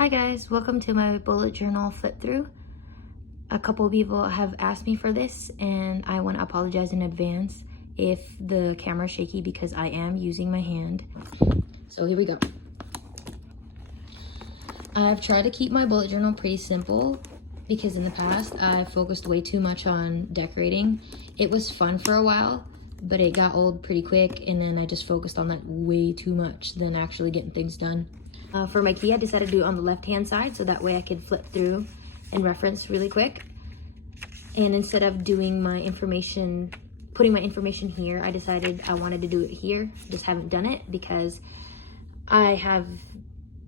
Hi guys, welcome to my bullet journal flip through. A couple of people have asked me for this and I want to apologize in advance if the camera's shaky because I am using my hand. So here we go. I've tried to keep my bullet journal pretty simple because in the past I focused way too much on decorating. It was fun for a while, but it got old pretty quick and then I just focused on that way too much than actually getting things done. For my key, I decided to do it on the left-hand side so that way I could flip through and reference really quick. And instead of doing my information, putting my information here, I decided I wanted to do it here. Just haven't done it because I have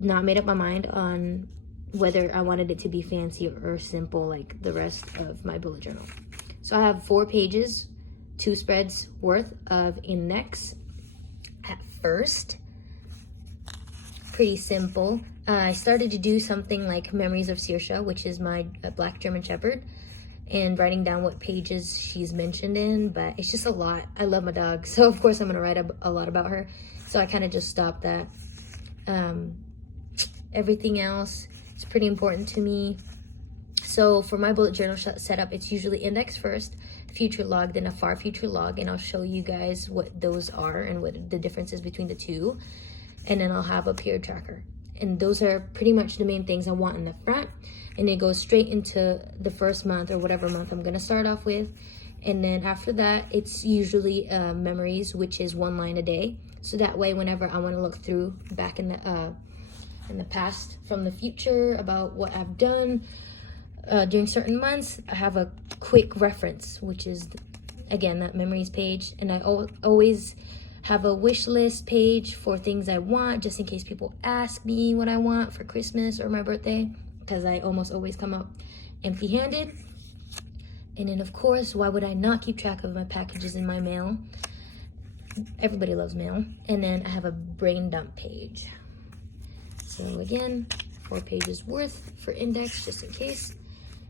not made up my mind on whether I wanted it to be fancy or simple like the rest of my bullet journal. So I have 4 pages, 2 spreads worth of index at first. Pretty simple. I started to do something like Memories of Saoirse, which is my black German Shepherd, and writing down what pages she's mentioned in, but it's just a lot. I love my dog, so of course I'm gonna write a lot about her. So I kind of just stopped that. Everything else is pretty important to me. So for my bullet journal setup, it's usually index first, future log, then a far future log, and I'll show you guys what those are and what the difference is between the two. And then I'll have a period tracker. And those are pretty much the main things I want in the front. And it goes straight into the first month or whatever month I'm gonna start off with. And then after that, it's usually memories, which is 1 line a day. So that way, whenever I wanna look through back in the past from the future about what I've done during certain months, I have a quick reference, which is, again, that memories page. And I always have a wish list page for things I want, just in case people ask me what I want for Christmas or my birthday, because I almost always come up empty-handed. And then of course, why would I not keep track of my packages in my mail? Everybody loves mail. And then I have a brain dump page. So again, 4 pages worth for index, just in case.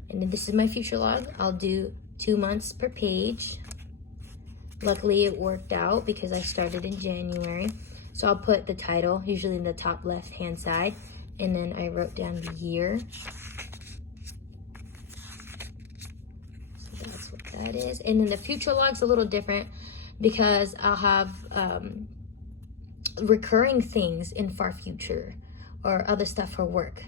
And then this is my future log. I'll do 2 months per page. Luckily, it worked out because I started in January. So I'll put the title, usually in the top left-hand side, and then I wrote down the year. So that's what that is. And then the future log's a little different because I'll have recurring things in far future or other stuff for work.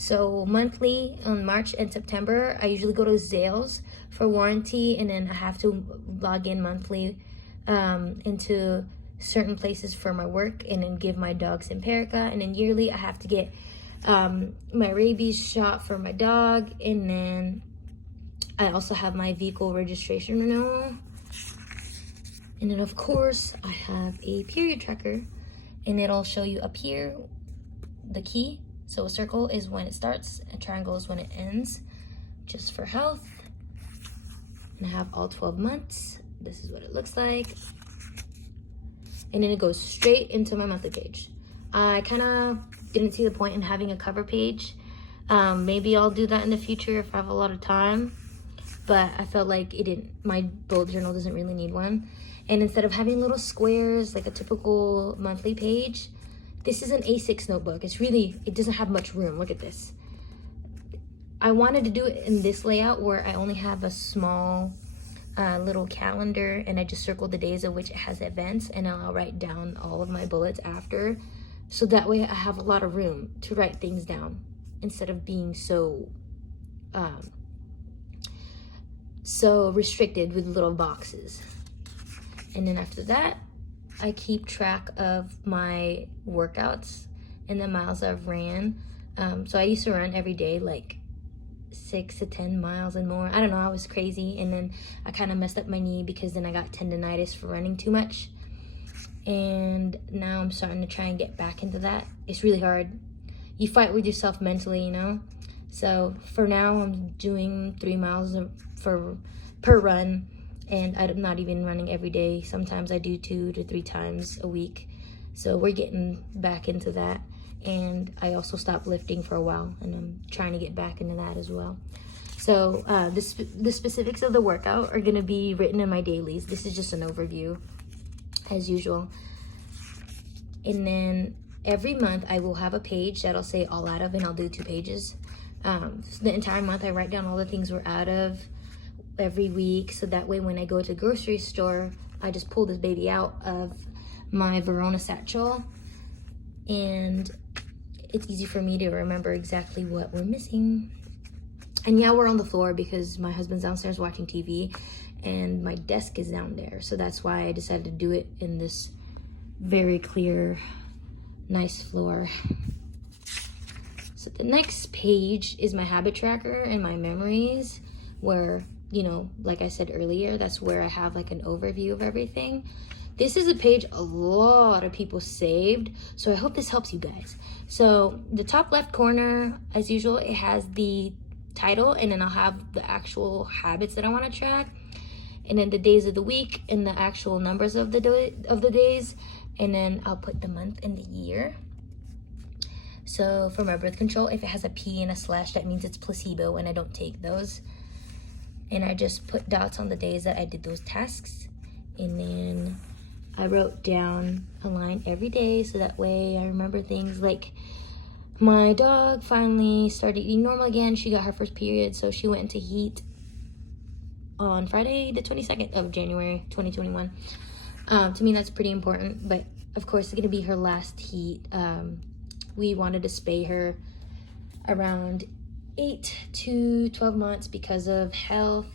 So monthly, on March and September, I usually go to Zales for warranty, and then I have to log in monthly into certain places for my work, and then give my dog Simparica. And then yearly, I have to get my rabies shot for my dog, and then I also have my vehicle registration renewal. And then of course, I have a period tracker, and it'll show you up here the key. So a circle is when it starts, a triangle is when it ends, just for health. And I have all 12 months. This is what it looks like. And then it goes straight into my monthly page. I kind of didn't see the point in having a cover page. Maybe I'll do that in the future if I have a lot of time. But I felt like my bullet journal doesn't really need one. And instead of having little squares like a typical monthly page, this is an A6 notebook. It doesn't have much room. Look at this. I wanted to do it in this layout where I only have a small little calendar, and I just circle the days of which it has events, and I'll write down all of my bullets after. So that way I have a lot of room to write things down instead of being so restricted with little boxes. And then after that, I keep track of my workouts and the miles I've ran. So I used to run every day, like 6 to 10 miles and more. I don't know, I was crazy. And then I kind of messed up my knee because then I got tendonitis for running too much. And now I'm starting to try and get back into that. It's really hard. You fight with yourself mentally, you know? So for now, I'm doing 3 miles per run. And I'm not even running every day. Sometimes I do 2 to 3 times a week. So we're getting back into that. And I also stopped lifting for a while, and I'm trying to get back into that as well. So the specifics of the workout are gonna be written in my dailies. This is just an overview, as usual. And then every month I will have a page that'll say all out of, and I'll do 2 pages. So the entire month I write down all the things we're out of every week, so that way when I go to the grocery store, I just pull this baby out of my Verona satchel, and it's easy for me to remember exactly what we're missing. And yeah, we're on the floor because my husband's downstairs watching TV and my desk is down there, so that's why I decided to do it in this very clear, nice floor. So the next page is my habit tracker and my memories, where, you know, like I said earlier, that's where I have like an overview of everything. This is a page a lot of people saved, so I hope this helps you guys. So the top left corner, as usual, it has the title, and then I'll have the actual habits that I want to track, and then the days of the week and the actual numbers of the days, and then I'll put the month and the year. So for my birth control, if it has a P and a slash, that means it's placebo, and I don't take those. And I just put dots on the days that I did those tasks, and then I wrote down a line every day, so that way I remember things like my dog finally started eating normal again. She got her first period, so she went into heat on Friday the 22nd of January 2021. To me, that's pretty important, but of course it's gonna be her last heat. We wanted to spay her around 8 to 12 months because of health,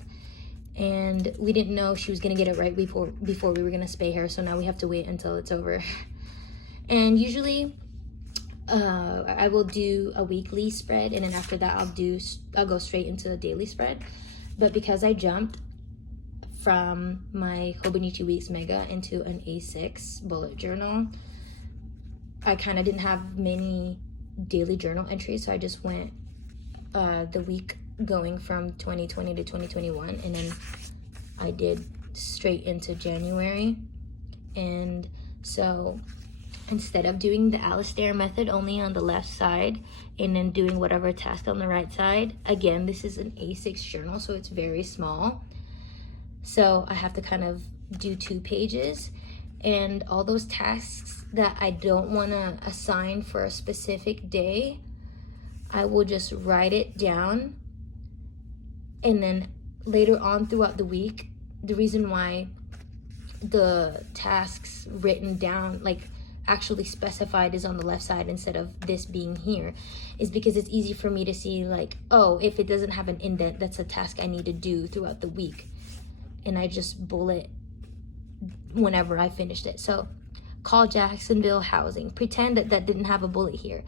and we didn't know she was gonna get it right before we were gonna spay her, so now we have to wait until it's over. And usually I will do a weekly spread, and then after that I'll go straight into a daily spread. But because I jumped from my Hobonichi Weeks Mega into an A6 bullet journal, I kind of didn't have many daily journal entries, so I just went the week going from 2020 to 2021, and then I did straight into January. And so instead of doing the Alistair method only on the left side and then doing whatever task on the right side, again, this is an A6 journal, so it's very small, so I have to kind of do 2 pages, and all those tasks that I don't want to assign for a specific day, I will just write it down, and then later on throughout the week, the reason why the tasks written down, like actually specified, is on the left side instead of this being here, is because it's easy for me to see, like, oh, if it doesn't have an indent, that's a task I need to do throughout the week, and I just bullet whenever I finished it. So call Jacksonville housing, pretend that didn't have a bullet here.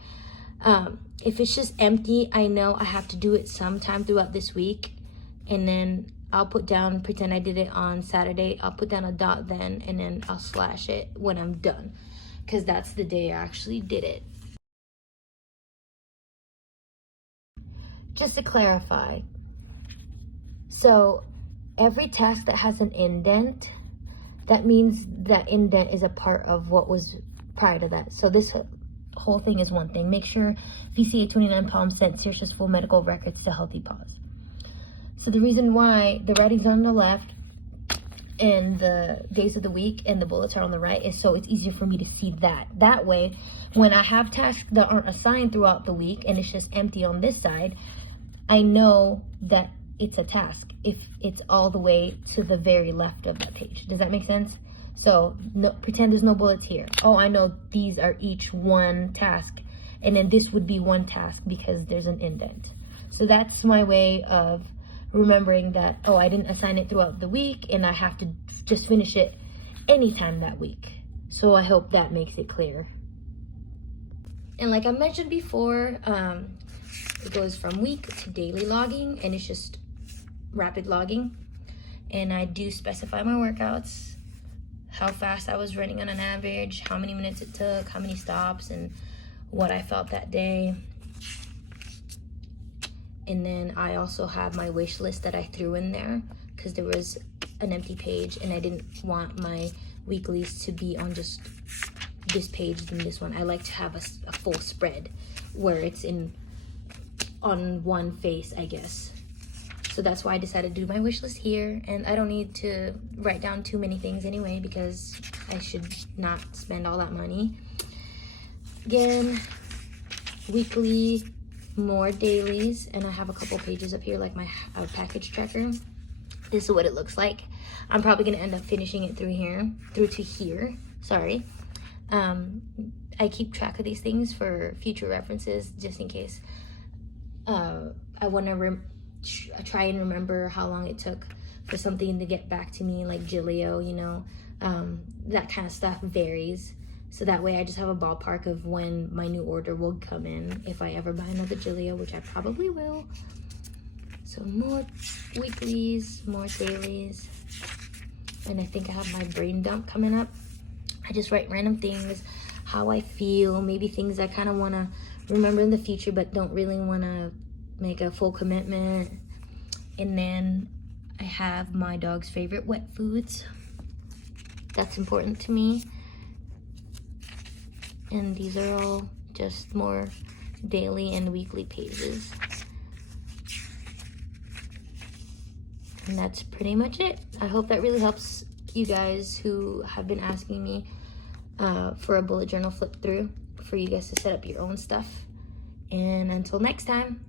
If it's just empty, I know I have to do it sometime throughout this week, and then I'll put down, pretend I did it on Saturday, I'll put down a dot then, and then I'll slash it when I'm done, because that's the day I actually did it. Just to clarify, so every task that has an indent, that means that indent is a part of what was prior to that. So this whole thing is one thing. Make sure VCA 29 palm sent Saoirse's full medical records to Healthy Paws. So the reason why the writing's on the left and the days of the week and the bullets are on the right is so it's easier for me to see that. That way, when I have tasks that aren't assigned throughout the week and it's just empty on this side, I know that it's a task if it's all the way to the very left of that page. Does that make sense? So no, pretend there's no bullets here. Oh, I know these are each one task, and then this would be one task because there's an indent. So that's my way of remembering that, oh, I didn't assign it throughout the week and I have to just finish it anytime that week. So I hope that makes it clear. And like I mentioned before, it goes from week to daily logging, and it's just rapid logging. And I do specify my workouts, how fast I was running on an average, how many minutes it took, how many stops, and what I felt that day. And then I also have my wish list that I threw in there because there was an empty page and I didn't want my weeklies to be on just this page than this one. I like to have a full spread where it's on one face, I guess. So that's why I decided to do my wish list here, and I don't need to write down too many things anyway because I should not spend all that money. Again, weekly, more dailies, and I have a couple pages up here, like my package tracker. This is what it looks like. I'm probably gonna end up finishing it through to here. Sorry. I keep track of these things for future references, just in case. I want to try and remember how long it took for something to get back to me, like Gillio, you know. That kind of stuff varies. So that way I just have a ballpark of when my new order will come in, if I ever buy another Gillio, which I probably will. So more weeklies, more dailies. And I think I have my brain dump coming up. I just write random things, how I feel, maybe things I kind of want to remember in the future but don't really want to make a full commitment. And then I have my dog's favorite wet foods. That's important to me. And these are all just more daily and weekly pages. And that's pretty much it. I hope that really helps you guys who have been asking me for a bullet journal flip through, for you guys to set up your own stuff. And until next time.